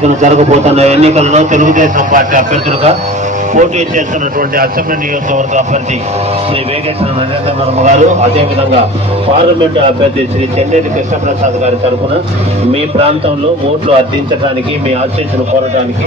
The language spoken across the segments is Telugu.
తేదీన జరగబోతున్న ఎన్నికల్లో తెలుగుదేశం పార్టీ అభ్యర్థులుగా పోటీ చేస్తున్నటువంటి అసెంబ్లీ నియోజకవర్గ అభ్యర్థి శ్రీ వేగేశ్వర నరేంద్రవర్మ గారు అదేవిధంగా పార్లమెంటు అభ్యర్థి శ్రీ చెన్నేటి కృష్ణప్రసాద్ గారి తరఫున మీ ప్రాంతంలో ఓట్లు అర్థించడానికి మీ ఆశీస్సులు కోరడానికి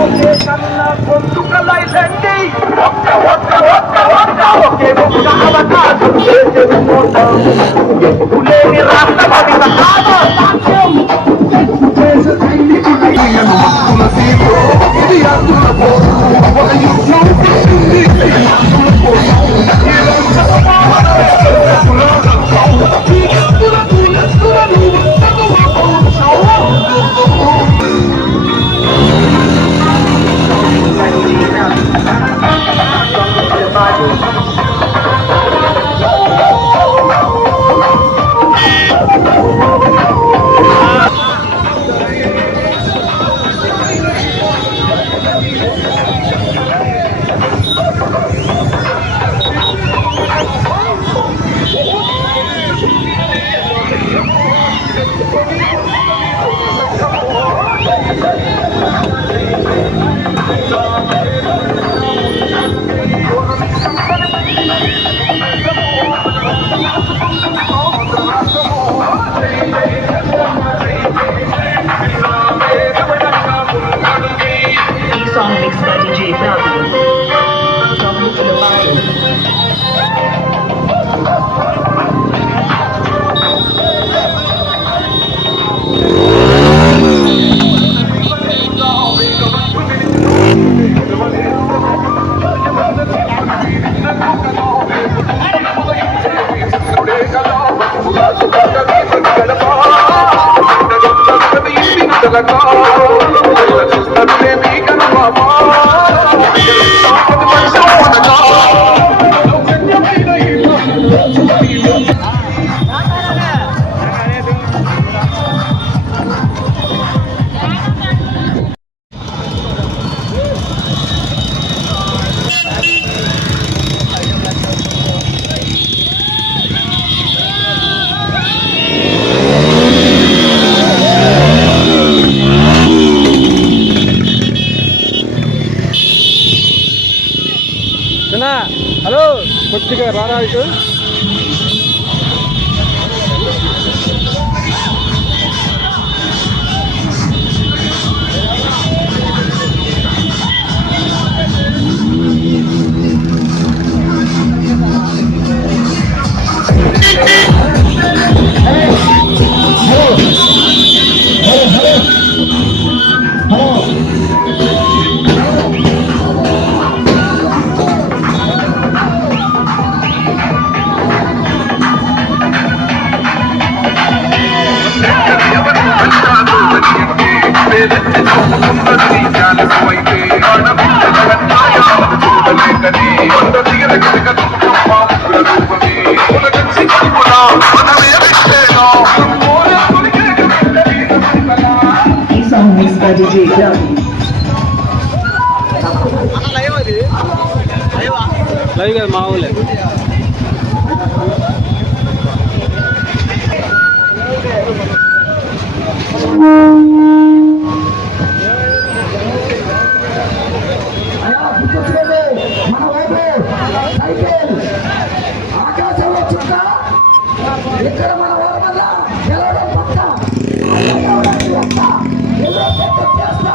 నరేంద్ర పక్కన ఉన్నవారు శ్రీమతి ఆశీర్వదించండి గెలిపించండి సహకరించండి ఒకటవ నెంబరు శ్రీ కృష్ణప్రసాద్ గారు. నాలుగవ నెంబరు శ్రీ మిత్రులారా మరవవద్దు మరవవద్దు E మంచిగా రారా DJ Ravi. లైవ్ కదా మా ఊళ్ళే మన వైపు సైకిల్ ఆకాశంలో చుక్క ఇక్కడ మన ఊరి వల్ల గెలవడం పక్క అలా కావడానికి వస్తా. ఎల్లో పెట్టు చేస్తా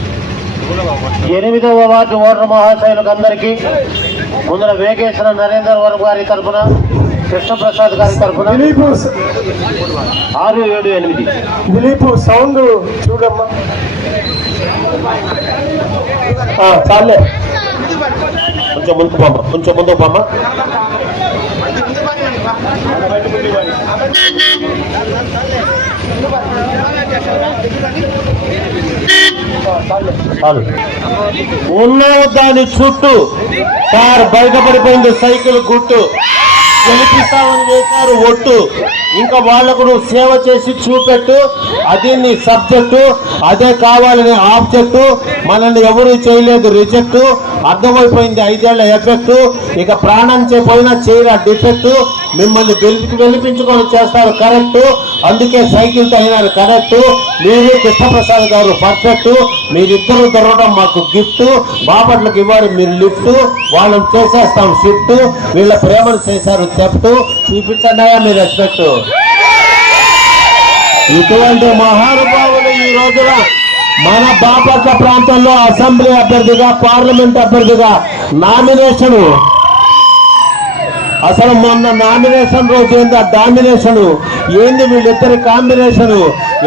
ఎనిమిదవ వార్డు ఓటర్ మహాశయులకు అందరికీ ముందర వేగేశ్వర నరేందర్ వర్మ గారి తరఫున కృష్ణప్రసాద్ గారి తరఫున ఆరు ఏడు ఎనిమిది. దిలీప్ సౌండ్ చూడమ్మా. చాలే. కొంచెం ముందుకు పోమ్మ కొంచెం ముందుకు పోమ్మ. చాలు ఉన్న దాని చుట్టూ కార్ బయటపడిపోయింది సైకిల్ గుట్టు. గెలిపిస్తామని వేశారు ఒట్టు. ఇంకా వాళ్ళకు నువ్వు సేవ చేసి చూపెట్టు. అది నీ సబ్జెక్టు అదే కావాలని ఆబ్జెక్టు. మనల్ని ఎవరు చేయలేదు రిజెక్ట్. అర్థమైపోయింది ఐదేళ్ళ ఎఫెక్ట్. ఇక ప్రాణం చేయపోయినా చేయరా డిఫెక్ట్. మిమ్మల్ని గెలిపి గెలిపించుకొని చేస్తారు కరెక్ట్. అందుకే సైకిల్తో అయినారు కరెక్ట్. మీరు కృష్ణప్రసాద్ గారు పర్ఫెక్ట్. మీరిద్దరు దొరకడం మాకు గిఫ్ట్. బాపట్లకు ఇవ్వాలి మీరు లిఫ్ట్. వాళ్ళని చేసేస్తాం షిఫ్ట్. వీళ్ళ ప్రేమను చేశారు థెఫ్ట్ చూపించండి మీ రెస్పెక్ట్ ఇటువంటి మహానుభావులు ఈ రోజున మన బాపట్ల ప్రాంతంలో అసెంబ్లీ అభ్యర్థిగా పార్లమెంట్ అభ్యర్థిగా నామినేషన్. అసలు మొన్న నామినేషన్ రోజు ఏంది? ఆ డామినేషన్. ఏంది వీళ్ళిద్దరి కాంబినేషన్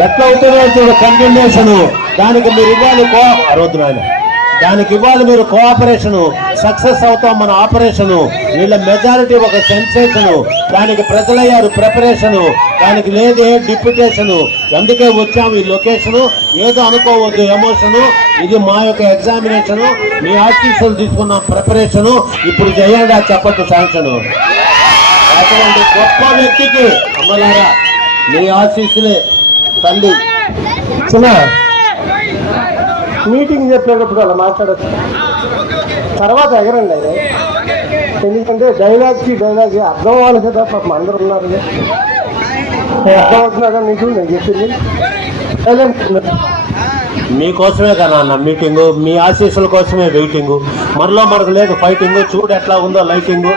ఎట్లా అవుతుందో చూడు దానికి మీరు ఇవ్వాలి కో. అరవద్దు నాయన. దానికి ఇవ్వాలి మీరు కోఆపరేషన్. సక్సెస్ అవుతాం మన ఆపరేషన్. వీళ్ళ మెజారిటీ ఒక సెన్సేషన్. దానికి ప్రజలయ్యారు ప్రిపరేషన్. దానికి లేదే డిప్యుటేషన్. అందుకే వచ్చాము ఈ లొకేషన్. ఏదో అనుకోవద్దు ఎమోషన్. ఇది మా యొక్క ఎగ్జామినేషన్. మీ ఆర్టిస్టులు తీసుకున్న ప్రిపరేషన్. ఇప్పుడు చేయండి చెప్పట్టు శాంక్షన్. అటువంటి గొప్ప వ్యక్తికి అమ్మలారా మీ ఆశీస్సులే తల్లి. చిన్న మీటింగ్ చెప్పేటప్పుడు అలా మాట్లాడచ్చు. తర్వాత ఎగరండి అది ఎందుకంటే డైలాగ్కి డైలాగ్ అర్థం అవ్వాలి కదా పాపం అందరు ఉన్నారు. అర్థం అవుతున్నారా నీకు నేను చెప్పింది. మీకోసమే కదా అన్న మీటింగు మీ ఆశీస్సుల కోసమే వెయిటింగు మరలో మనకు లేదు ఫైటింగ్ చూడు ఎట్లా ఉందో లైటింగు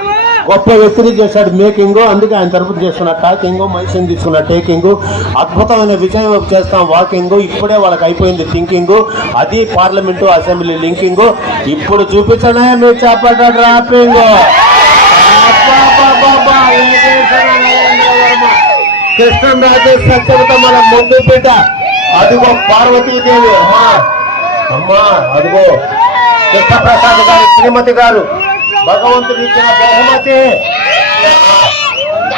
గొప్ప వ్యక్తిని చేశాడు మేకింగ్ అందుకే ఆయన తరపున చేస్తున్న టాకింగ్ మైసింగ్ తీసుకున్న టేకింగ్ అద్భుతమైన విజయం చేస్తాం వాకింగ్ ఇప్పుడే వాళ్ళకి అయిపోయింది థింకింగ్ అది పార్లమెంటు అసెంబ్లీ లింకింగ్ ఇప్పుడు చూపించనే మీరు చేపట్ట డ్రాపింగ్? కృష్ణరాజు సత్యవత మన ముందు బిడ్డ. అదిగో పార్వతీదేవి అమ్మా. అమ్మా అదిగో. కృష్ణప్రసాద్ గారు శ్రీమతి గారు. భగవంతుడు ఇచ్చిన బహుమతి.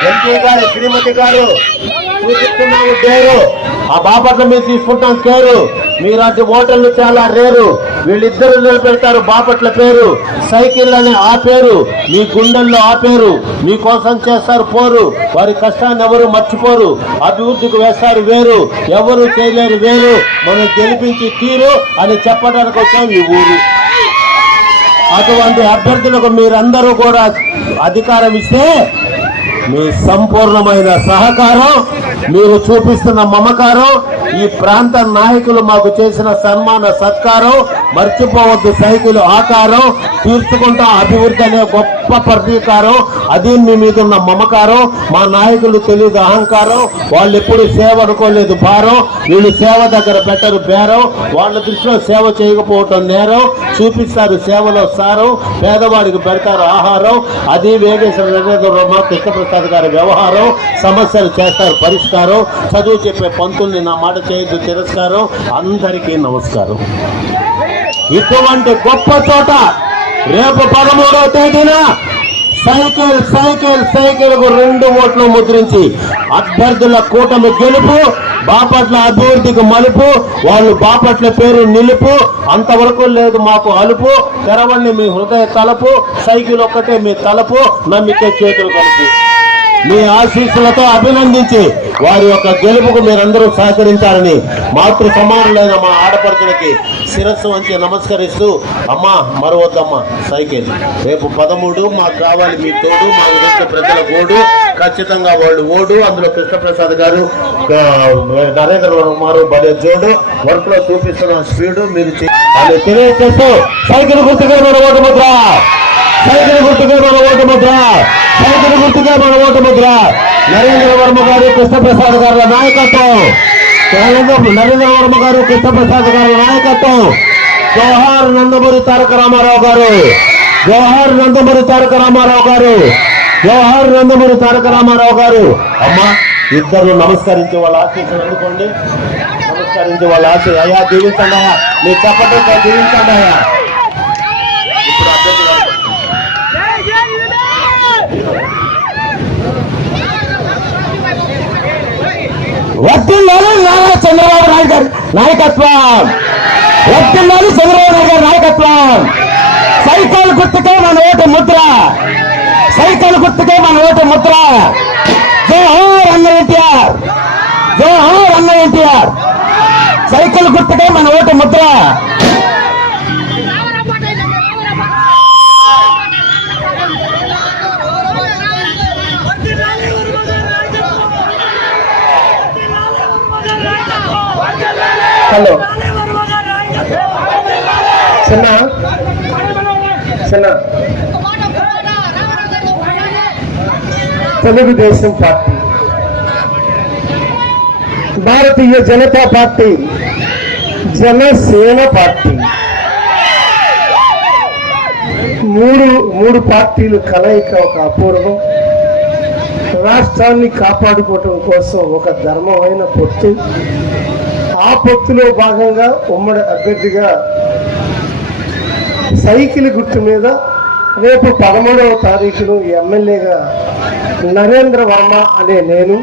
ఎంపీ గారు శ్రీమతి గారు చూపిస్తున్నాము పేరు. ఆ బాపట్ల మీద తీసుకుంటాం కేరు అటు ఓటర్లు చాలా రేరు. వీళ్ళిద్దరు నిలబెడతారు బాపట్ల పేరు. సైకిల్ అనే ఆ పేరు. మీ గుండెల్లో ఆ పేరు. మీకోసం చేస్తారు పోరు. వారి కష్టాన్ని ఎవరు మర్చిపోరు. అభివృద్ధికి వేస్తారు వేరు. ఎవరు చేయలేరు వేరు. మనం గెలిపించి తీరు అని చెప్పడానికి వచ్చాం ఈ ఊరు. అటువంటి అభ్యర్థులకు మీరందరూ కూడా అధికారం ఇస్తే మీ సంపూర్ణమైన సహకారం మీరు చూపిస్తున్న మమకారం ఈ ప్రాంత నాయకులు మాకు చేసిన సన్మాన సత్కారం మర్చిపోవద్దు సైకిల్ ఆకారం తీర్చుకుంటా అభివృద్ధి అనే గొప్ప ప్రతీకారం. అది మీ మీద ఉన్న మమకారం మా నాయకులు తెలియదు అహంకారం వాళ్ళు ఎప్పుడు సేవ అనుకోలేదు భారం వీళ్ళు సేవ దగ్గర పెట్టరు బేరం వాళ్ళ దృష్టిలో సేవ చేయకపోవటం నేరం చూపిస్తారు సేవలో సారం పేదవాడికి పెడతారు ఆహారం అది వేగేశ్వర నరేంద్ర వర్మ కృష్ణప్రసాద్ గారి వ్యవహారం సమస్యలు చేస్తారు పరిష్కారం చదువు చెప్పే పంతుల్ని నా మాట చేయొద్దు తిరస్కారం. అందరికీ నమస్కారం. ఇటువంటి గొప్ప చోట రేపు పదమూడవ తేదీన సైకిల్ సైకిల్ సైకిల్కు రెండు ఓట్లు ముద్రించి అభ్యర్థుల కూటమి గెలుపు బాపట్ల అభివృద్ధికి మలుపు వాళ్ళు బాపట్ల పేరు నిలుపు అంతవరకు లేదు మాకు అలుపు తెరవండి మీ హృదయ తలపు సైకిల్ ఒక్కటే మీ తలపు నమ్మితే చేతులు కలిపి. మీ ఆశీస్సులతో అభినందించి వారి యొక్క గెలుపుకు మీరందరూ సహకరించాలని మాతృ సమానులైన మా ఆడపడుచులకి శిరస్సు వంచి నమస్కరిస్తూ అమ్మా మరవద్దమ్మా సైకిల్. రేపు పదమూడు మాకు కావాలి మీ తోడు మా విరుద్ధ ప్రజల ఓడు ఖచ్చితంగా వాళ్ళు ఓడు. అందులో కృష్ణప్రసాద్ గారు నరేంద్ర కుమార్ భలే జోడు. వర్క్లో చూపిస్తున్న స్పీడు మీరు చే- అని తెలియజేస్తూ సైకిల్ గుర్తుగా మన ఓటు ముద్ర? సైకిల్ గుర్తుగా మన ఓటు ముద్ర? సైకిల్ గుర్తుగా మన ఓటు ముద్ర. నరేంద్ర వర్మ గారు కృష్ణప్రసాద్ గారుల నాయకత్వం. నరేంద్ర వర్మ గారు కృష్ణప్రసాద్ గారుల నాయకత్వం. జవహర్ నందమూరి తారక రామారావు గారు. జవహర్ నందమూరి తారక రామారావు గారు. జవహర్ నందమూరి తారక రామారావు గారు. అమ్మా ఇద్దరు నమస్కరించి వాళ్ళ ఆశీస్సులు అందుకోండి. నమస్కరించి వాళ్ళ ఆశ. అయ్యా జీవించండి అయ్యా. మీ చప్పటితో జీవించండి అయ్యా. ఇప్పుడు అభ్యర్థి గారు. నారా చంద్రబాబు నాయుడు గారి నాయకత్వం. వర్తిల్లాలి చంద్రబాబు నాయుడు గారి నాయకత్వం. సైకిల్ గుర్తుకే మన ఓటు ముద్ర. సైకిల్ గుర్తుకే మన ఓటు ముద్ర. జోహోర్ అన్న ఎన్టీఆర్. జోహోర్ అన్న ఎన్టీఆర్. సైకిల్ గుర్తుకే మన ఓటు ముద్ర. హలో చిన్న. చిన్న. Telugu Desam party. Bharatiya Janata party. Janasena party. మూడు మూడు పార్టీలు కలయిక ఒక అపూర్వం. రాష్ట్రాన్ని కాపాడుకోవటం కోసం ఒక ధర్మమైన పొత్తు. పొత్తులో భాగంగా ఉమ్మడి అభ్యర్థిగా సైకిల్ గుర్తు మీద రేపు పదమూడవ తారీఖును ఎమ్మెల్యేగా నరేంద్ర వర్మ అనే నేను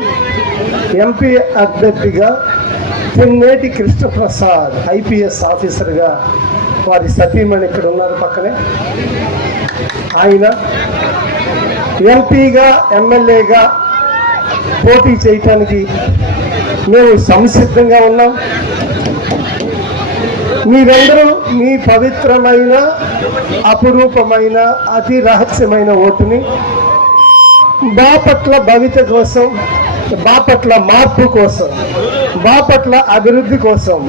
ఎంపీ అభ్యర్థిగా పిన్నేటి కృష్ణప్రసాద్ ఐపీఎస్ ఆఫీసర్గా వారి సతీమణి ఇక్కడ ఉన్నారు పక్కనే. ఆయన ఎంపీగా ఎమ్మెల్యేగా పోటీ చేయటానికి మేము సంసిద్ధంగా ఉన్నాం. మీరందరూ మీ పవిత్రమైన అపురూపమైన అతి రహస్యమైన ఓటుని బాపట్ల భవిత కోసం బాపట్ల మార్పు కోసం బాపట్ల అభివృద్ధి కోసం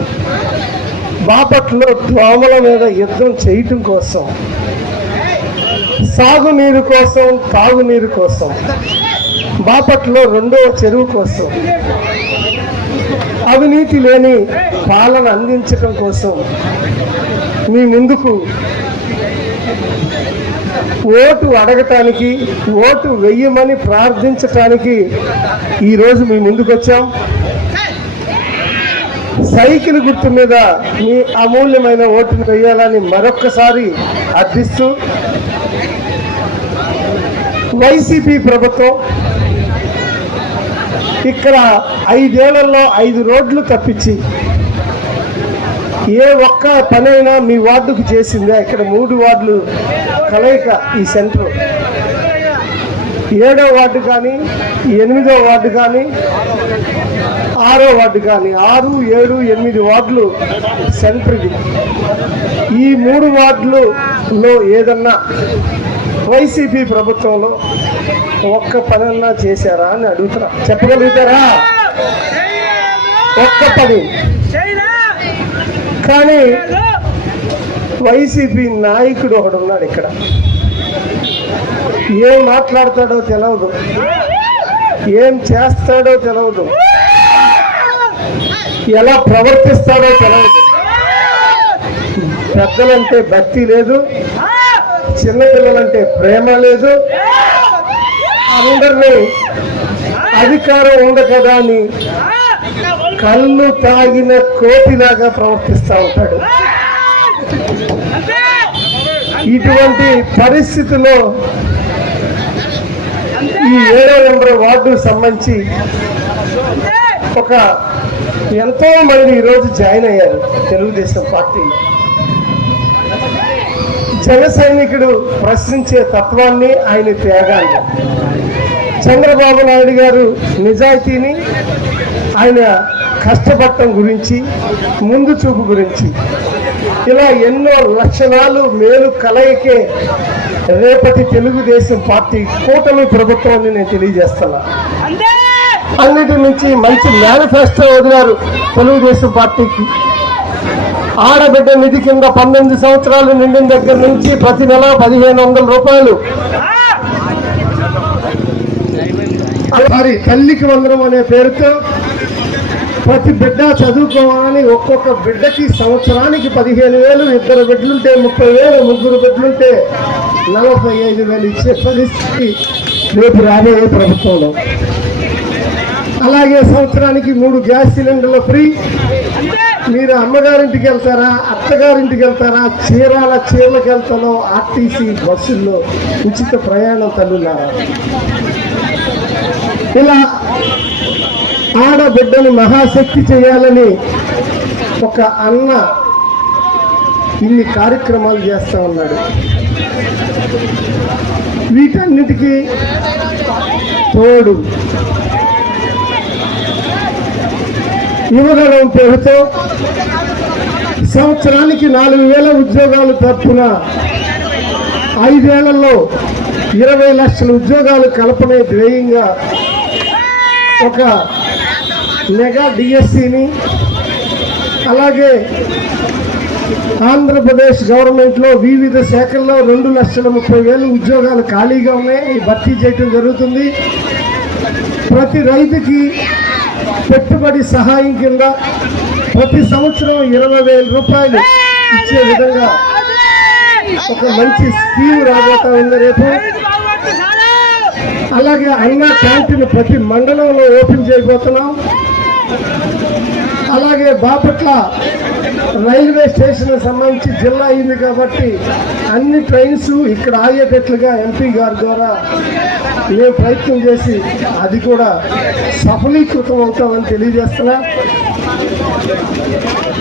బాపట్లో దోమల మీద యుద్ధం చేయటం కోసం సాగునీరు కోసం తాగునీరు కోసం బాపట్లో రెండవ చెరువు కోసం అవినీతి లేని పాలన అందించడం కోసం మీ ముందుకు ఓటు అడగటానికి ఓటు వెయ్యమని ప్రార్థించటానికి ఈరోజు మీ ముందుకు వచ్చాం? సైకిల్ గుర్తు మీద మీ అమూల్యమైన ఓటును వేయాలని మరొక్కసారి అర్థిస్తూ వైసీపీ ప్రభుత్వం ఇక్కడ ఐదేళ్ళలో ఐదు రోడ్లు తప్పించి ఏ ఒక్క పనైనా మీ వార్డుకు చేసిందా. ఇక్కడ మూడు వార్డులు కలయిక ఈ సెంటర్. ఏడో వార్డు కానీ ఎనిమిదో వార్డు కానీ ఆరో వార్డు కానీ ఆరు ఏడు ఎనిమిది వార్డులు సెంటర్కి. ఈ మూడు వార్డులలో ఏదన్నా వైసీపీ ప్రభుత్వంలో ఒక్క పనన్నా చేశారా అని అడుగుతున్నా. చెప్పగలుగుతారా? ఒక్క పని. కానీ వైసీపీ నాయకుడు ఒకడు ఉన్నాడు ఇక్కడ. ఏం మాట్లాడతాడో తెలవదు. ఏం చేస్తాడో తెలవదు. ఎలా ప్రవర్తిస్తాడో తెలవదు. పెద్దలంటే భక్తి లేదు చిన్నపిల్లలంటే ప్రేమ లేదు అందరినీ అధికారం ఉంది కదా అని కళ్ళు తాగిన కోతిలాగా ప్రవర్తిస్తూ ఉంటాడు. ఇటువంటి పరిస్థితిలో ఈ ఏడో నెంబర్ వార్డు సంబంధించి ఒక ఎంతో మంది ఈరోజు జాయిన్ అయ్యారు తెలుగుదేశం పార్టీ. జన సైనికుడు ప్రశ్నించే తత్వాన్ని ఆయన త్యాగాన్ని చంద్రబాబు నాయుడు గారు నిజాయితీని ఆయన కష్టపడటం గురించి ముందు చూపు గురించి. ఇలా ఎన్నో లక్షణాలు మేలు కలయికే రేపటి తెలుగుదేశం పార్టీ కూటమి ప్రభుత్వాన్ని నేను తెలియజేస్తున్నా. అన్నిటి నుంచి మంచి మేనిఫెస్టో వదిలారు తెలుగుదేశం పార్టీకి. ఆడబిడ్డ నిధి కింద పంతొమ్మిది సంవత్సరాలు నిండిన దగ్గర నుంచి ప్రతి నెల పదిహేను వందల రూపాయలు. మరి తల్లికి వందనం అనే పేరుతో ప్రతి బిడ్డ చదువుకోవాలని ఒక్కొక్క బిడ్డకి సంవత్సరానికి పదిహేను వేలు ఇద్దరు బిడ్డలుంటే ముప్పై వేలు ముగ్గురు బిడ్డలుంటే నలభై ఐదు వేలు ఇచ్చే పరిస్థితి రేపు రాబోయే ప్రభుత్వంలో. అలాగే సంవత్సరానికి మూడు గ్యాస్ సిలిండర్లు ఫ్రీ. మీరు అమ్మగారింటికి వెళ్తారా అత్తగారింటికి వెళ్తారా చీరాల చీరలకు వెళ్తానో ఆర్టీసీ బస్సుల్లో ఉచిత ప్రయాణం తల్లులారా. ఇలా ఆడబిడ్డను మహాశక్తి చేయాలని ఒక అన్న ఇన్ని కార్యక్రమాలు చేస్తూ ఉన్నాడు. వీటన్నిటికీ తోడు యువగణం పేరుతో సంవత్సరానికి నాలుగు వేల ఉద్యోగాలు తప్పున ఐదేళ్ళలో ఇరవై లక్షల ఉద్యోగాలు కల్పనే ధ్యేయంగా ఒక మెగా డిఎస్సిని అలాగే ఆంధ్రప్రదేశ్ గవర్నమెంట్లో వివిధ శాఖల్లో రెండు లక్షల ముప్పై వేలు ఉద్యోగాలు ఖాళీగా ఉన్నాయి. భర్తీ చేయటం జరుగుతుంది. ప్రతి రైతుకి పెట్టుబడి సహాయం కింద ప్రతి సంవత్సరం ఇరవై వేల రూపాయలు ఇచ్చే విధంగా ఒక మంచి స్కీమ్ రాబోతా ఉంది రేపు. అలాగే అన్నా క్యాంటీన్ ప్రతి మండలంలో ఓపెన్ చేయబోతున్నాం. అలాగే బాపట్ల రైల్వే స్టేషన్ సంబంధించి జిల్లా అయింది కాబట్టి అన్ని ట్రైన్స్ ఇక్కడ ఆగేటట్లుగా ఎంపీ గారి ద్వారా మేము ప్రయత్నం చేసి అది కూడా సఫలీకృతం అవుతామని తెలియజేస్తున్నా.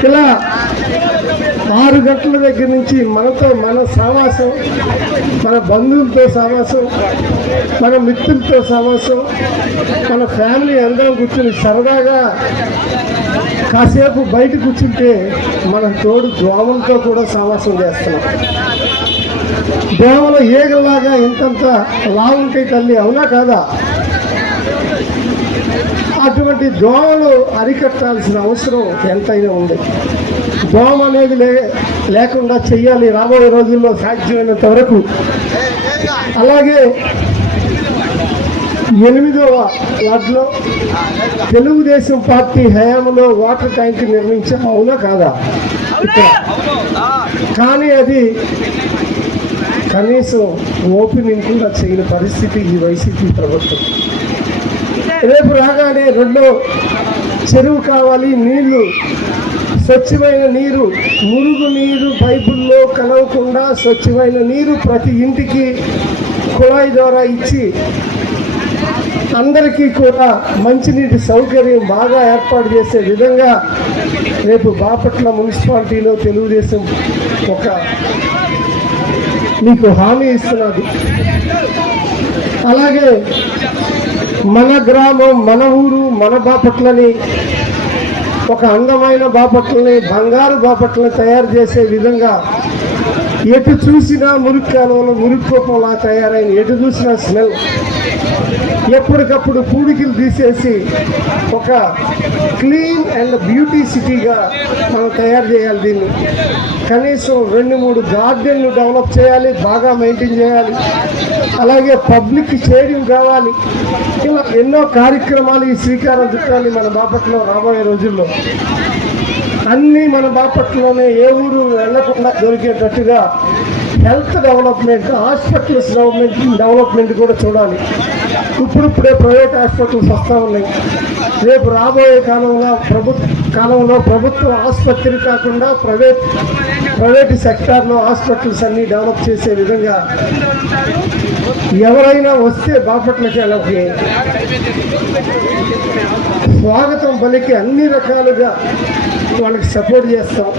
ఇలా ఆరు గంటల దగ్గర నుంచి మనతో మన సావాసం మన బంధువులతో సావాసం మన మిత్రులతో సావాసం మన ఫ్యామిలీ అందరం కూర్చుని సరదాగా కాసేపు బయట కూర్చుంటే మన తోడు దోమలతో కూడా సావాసం చేస్తున్నాం. దోమలు ఏగలాగా ఇంతంత లావుంటాయి తల్లి అవునా కాదా? అటువంటి దోమలు అరికట్టాల్సిన అవసరం ఎంతైనా ఉంది. దోమ అనేది లేకుండా చెయ్యాలి. రాబోయే రోజుల్లో సాధ్యమైనంత వరకు. అలాగే ఎనిమిదవ వార్డులో తెలుగుదేశం పార్టీ హయాంలో వాటర్ ట్యాంక్ నిర్మించాం అవునా కాదా? కానీ అది కనీసం ఓపెనింగ్ కూడా చేయని పరిస్థితి ఈ వైసీపీ ప్రభుత్వం. రేపు రాగానే రెండో చెరువు కావాలి నీళ్ళు స్వచ్ఛమైన నీరు మురుగు నీరు పైపుల్లో కలవకుండా స్వచ్ఛమైన నీరు ప్రతి ఇంటికి కుళాయి ద్వారా ఇచ్చి అందరికీ కూడా మంచినీటి సౌకర్యం బాగా ఏర్పాటు చేసే విధంగా రేపు బాపట్ల మున్సిపాలిటీలో తెలుగుదేశం ఒక మీకు హామీ ఇస్తున్నది. అలాగే మన గ్రామం మన ఊరు మన బాపట్లని ఒక అందమైన బాపట్లని బంగారు బాపట్లను తయారు చేసే విధంగా ఎటు చూసినా మురికి కాలంలో మురికి కోపంలా తయారైన ఎటు చూసినా స్మెల్. ఎప్పటికప్పుడు పూడికలు తీసేసి ఒక క్లీన్ అండ్ బ్యూటీ సిటీగా మనం తయారు చేయాలి దీన్ని. కనీసం రెండు మూడు గార్డెన్లు డెవలప్ చేయాలి బాగా మెయింటైన్ చేయాలి. అలాగే పబ్లిక్ స్టేడియం కావాలి. ఇలా ఎన్నో కార్యక్రమాలు ఈ శ్రీకారం చుట్టాలి మన బాపట్లో రాబోయే రోజుల్లో. అన్నీ మన బాపట్లోనే ఏ ఊరు వెళ్ళకుండా దొరికేటట్టుగా health development hospitals development development కూడా చూడాలి. ఇప్పుడిప్పుడే ప్రైవేట్ హాస్పిటల్స్ వస్తూ ఉన్నాయి. రేపు రాబోయే కాలంలో ప్రభుత్వ కాలంలో ప్రభుత్వ ఆసుపత్రి కాకుండా ప్రైవేట్ ప్రైవేట్ సెక్టార్లో హాస్పిటల్స్ అన్ని డెవలప్ చేసే విధంగా ఎవరైనా వస్తే బాపట్లకి వెళ్ళకి. స్వాగతం పలికి అన్ని రకాలుగా వాళ్ళకి సపోర్ట్ చేస్తాం.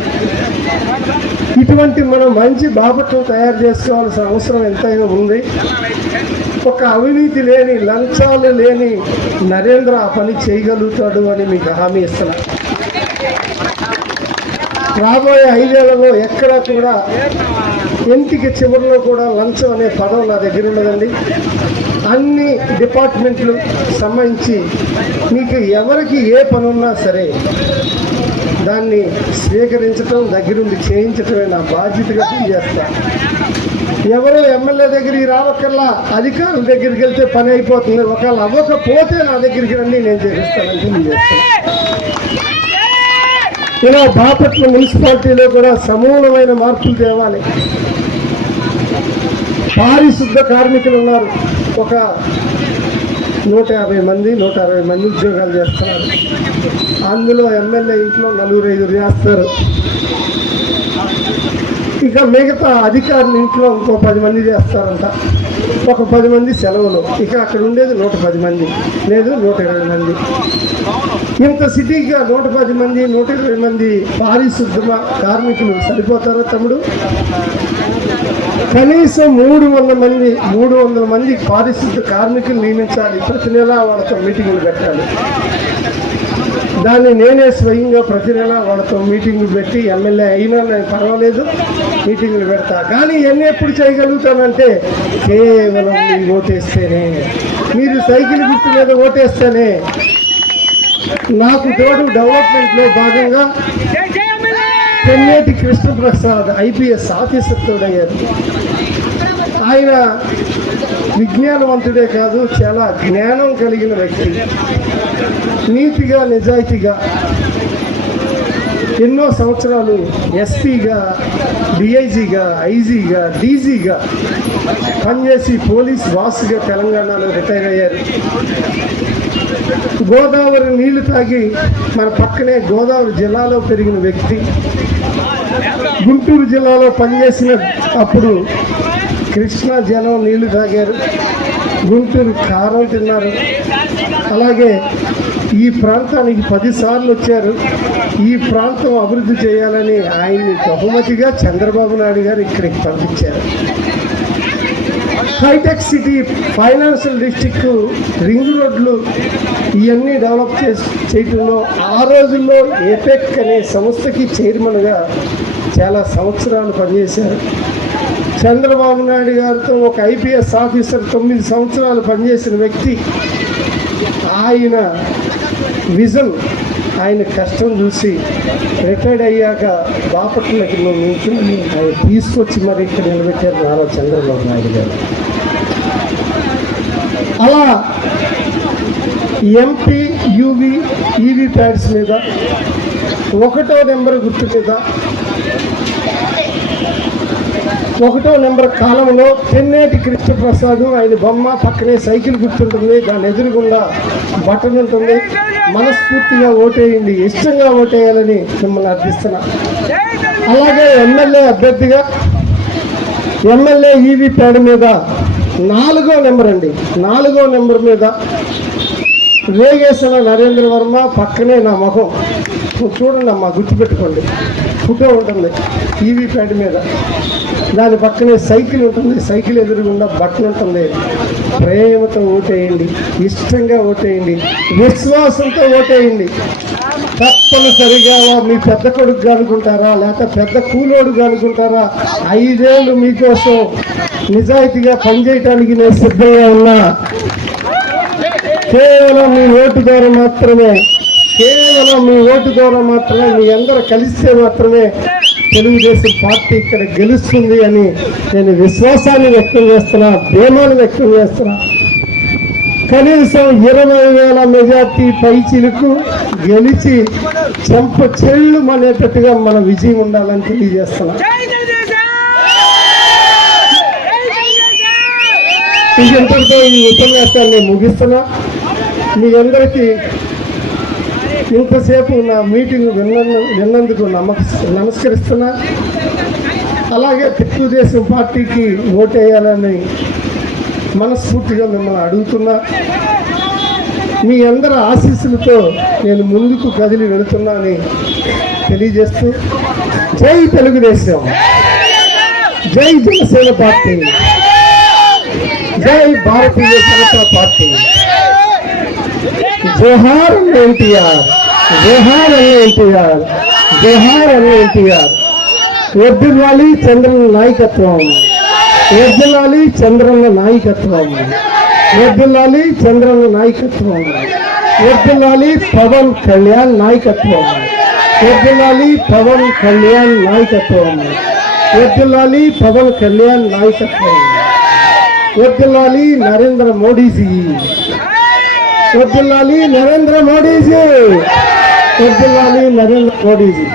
ఇటువంటి మనం మంచి బాపట్లను తయారు చేసుకోవాల్సిన అవసరం ఎంతైనా ఉంది. ఒక అవినీతి లేని లంచాలు లేని నరేంద్ర ఆ పని చేయగలుగుతాడు అని మీకు హామీ ఇస్తున్నా రాబోయే ఐదేళ్ళలో ఎక్కడా కూడా ఇంటికి చివరిలో కూడా లంచం అనే పదం నా దగ్గర ఉన్నదండి అన్ని డిపార్ట్మెంట్లు సంబంధించి మీకు ఎవరికి ఏ పనున్నా సరే దాన్ని స్వీకరించడం దగ్గరుండి చేయించటమే నా బాధ్యతగా చేస్తా ఎవరో ఎమ్మెల్యే దగ్గరికి రావక్కల్లా అధికారుల దగ్గరికి వెళ్తే పని అయిపోతుంది. ఒకవేళ అవ్వకపోతే నా దగ్గరికి రండి నేను చేయిస్తానని చేస్తాను ఇలా బాపట్ల మున్సిపాలిటీలో కూడా సమూలమైన మార్పులు తేవాలి. పారిశుద్ధ కార్మికులు ఉన్నారు. ఒక నూట యాభై మంది నూట అరవై మంది ఉద్యోగాలు చేస్తున్నారు. అందులో ఎమ్మెల్యే ఇంట్లో నలుగురు ఐదుగురు చేస్తారు. ఇక మిగతా అధికారుల ఇంట్లో ఇంకో పది మంది చేస్తారంట. ఒక పది మంది సెలవులు. ఇక అక్కడ ఉండేది నూట పది మంది. లేదు నూట ఇరవై మంది. ఇంత సిటీగా నూట పది మంది నూట ఇరవై మంది పారిశుద్ధ కార్మికులు సరిపోతారా తమ్ముడు? కనీసం మూడు వందల మంది మూడు వందల మంది పారిశుద్ధ కార్మికులు నియమించాలి. ప్రతి నెల వాళ్ళతో మీటింగులు పెట్టాలి. దాన్ని నేనే స్వయంగా ప్రతి నెల వాళ్ళతో మీటింగులు పెట్టి ఎమ్మెల్యే అయినా నేను పర్వాలేదు మీటింగులు పెడతా. కానీ ఎన్ని ఎప్పుడు చేయగలుగుతానంటే కేవలం మీరు ఓటేస్తేనే. మీరు సైకిల్ గుర్తు మీద ఓటేస్తేనే. నాకు తోడు డెవలప్మెంట్లో భాగంగా పెన్నేటి కృష్ణప్రసాద్ ఐపీఎస్ ఆఫీసర్ తోడయ్యారు. ఆయన విజ్ఞానవంతుడే కాదు చాలా జ్ఞానం కలిగిన వ్యక్తి. నీతిగా నిజాయితీగా ఎన్నో సంవత్సరాలు ఎస్పీగా డిఐజీగా ఐజీగా డీజీగా పనిచేసి పోలీస్ బాస్గా తెలంగాణలో రిటైర్ అయ్యారు. గోదావరి నీళ్ళు తాగి మన పక్కనే గోదావరి జిల్లాలో పెరిగిన వ్యక్తి. గుంటూరు జిల్లాలో పనిచేసిన అప్పుడు కృష్ణా జలం నీళ్ళు తాగారు. గుంటూరు కారం తిన్నారు. అలాగే ఈ ప్రాంతానికి పదిసార్లు వచ్చారు. ఈ ప్రాంతం అభివృద్ధి చేయాలని ఆయన్ని బహుమతిగా చంద్రబాబు నాయుడు గారు ఇక్కడికి పంపించారు. Hitech city financial district ring రోడ్లు ఇవన్నీ డెవలప్ చేసి చేయటంలో ఆ రోజుల్లో ఏపెక్ అనే సంస్థకి చైర్మన్గా చాలా సంవత్సరాలు పనిచేశారు. చంద్రబాబు నాయుడు గారితో ఒక ఐపీఎస్ ఆఫీసర్ తొమ్మిది సంవత్సరాలు పనిచేసిన వ్యక్తి. ఆయన విజన్ ఆయన కష్టం చూసి రిటైర్డ్ అయ్యాక బాపట్లకి నుంచి ఆయన తీసుకొచ్చి మరి ఇక్కడ నిలబెట్టారు నారా చంద్రబాబు నాయుడు గారు. అలా ఎంపీ యూవి ఈవీ ప్యాడ్స్ మీద ఒకటో నెంబర్ గుర్తు మీద ఒకటో నెంబర్ కాలంలో తెన్నేటి కృష్ణప్రసాద్ ఆయన బొమ్మ పక్కనే సైకిల్ గుర్తుంటుంది దాని ఎదురుగుండా బటన్ ఉంటుంది. మనస్ఫూర్తిగా ఓటేయండి ఇష్టంగా ఓటేయాలని మిమ్మల్ని అర్థిస్తున్నా. అలాగే ఎమ్మెల్యే అభ్యర్థిగా ఎమ్మెల్యే ఈవీ ప్యాడ్ మీద నాలుగో నెంబర్ అండి నాలుగో నెంబర్ మీద వేగేసిన నరేంద్ర వర్మ పక్కనే నా ముఖం చూడండి అమ్మా గుర్తుపెట్టుకోండి. ఫోటో ఉంటుంది ఈవీ ప్యాడ్ మీద. దాని పక్కనే సైకిల్ ఉంటుంది సైకిల్ ఎదురుగుండా బట్టలు ఉంటుంది. ప్రేమతో ఓటేయండి ఇష్టంగా ఓటేయండి విశ్వాసంతో ఓటేయండి. తప్పనిసరిగా మీ పెద్ద కొడుకు అనుకుంటారా లేక పెద్ద కూలోడు అనుకుంటారా? ఐదేళ్ళు మీకోసం నిజాయితీగా పనిచేయటానికి నేను సిద్ధంగా ఉన్నా. కేవలం మీ ఓటు ద్వారా మాత్రమే కేవలం మీ ఓటు ద్వారా మాత్రమే మీ అందరూ కలిస్తే మాత్రమే తెలుగుదేశం పార్టీ ఇక్కడ గెలుస్తుంది అని నేను విశ్వాసాన్ని వ్యక్తం చేస్తున్నా ధీమాన్ని వ్యక్తం చేస్తున్నా. కనీసం ఇరవై వేల మెజార్టీ పైచిలకు గెలిచి చెంప చెళ్ళు అనేటట్టుగా మన విజయం ఉండాలని తెలియజేస్తున్నా. ఇంకెంతటితో ఈ ఉపన్యాసాన్ని ముగిస్తున్నా. మీ అందరికీ ఇంతసేపు నా మీటింగ్ విన్న విన్నందుకు నమస్ నమస్కరిస్తున్నా. అలాగే తెలుగుదేశం పార్టీకి ఓటేయాలని మనస్ఫూర్తిగా మిమ్మల్ని అడుగుతున్నా. మీ అందరి ఆశీస్సులతో నేను ముందుకు కదిలి వెళుతున్నానని తెలియజేస్తూ జై తెలుగుదేశం. జై జనసేన పార్టీ. జై భారతీయ జనతా పార్టీ. జోహార్ ఎన్టీఆర్. జోహార్ అన్న ఎన్టీఆర్ జోహార్ అన్న ఎన్టీఆర్. ఎద్దులాలి చంద్రన నాయకత్వం. ఎద్దులాలి చంద్రన్న నాయకత్వం. ఎద్దులాలి చంద్రన్న నాయకత్వం. ఎద్దులాలి పవన్ కళ్యాణ్ నాయకత్వం. ఎద్దులాలి పవన్ కళ్యాణ్ నాయకత్వం. ఎద్దులాలి పవన్ కళ్యాణ్ నాయకత్వం. ఎద్దులాలి నరేంద్ర మోడీజీ. ఎద్దులాలి నరేంద్ర మోడీజీ. వద్దులాలి నరేంద్ర మోడీజీ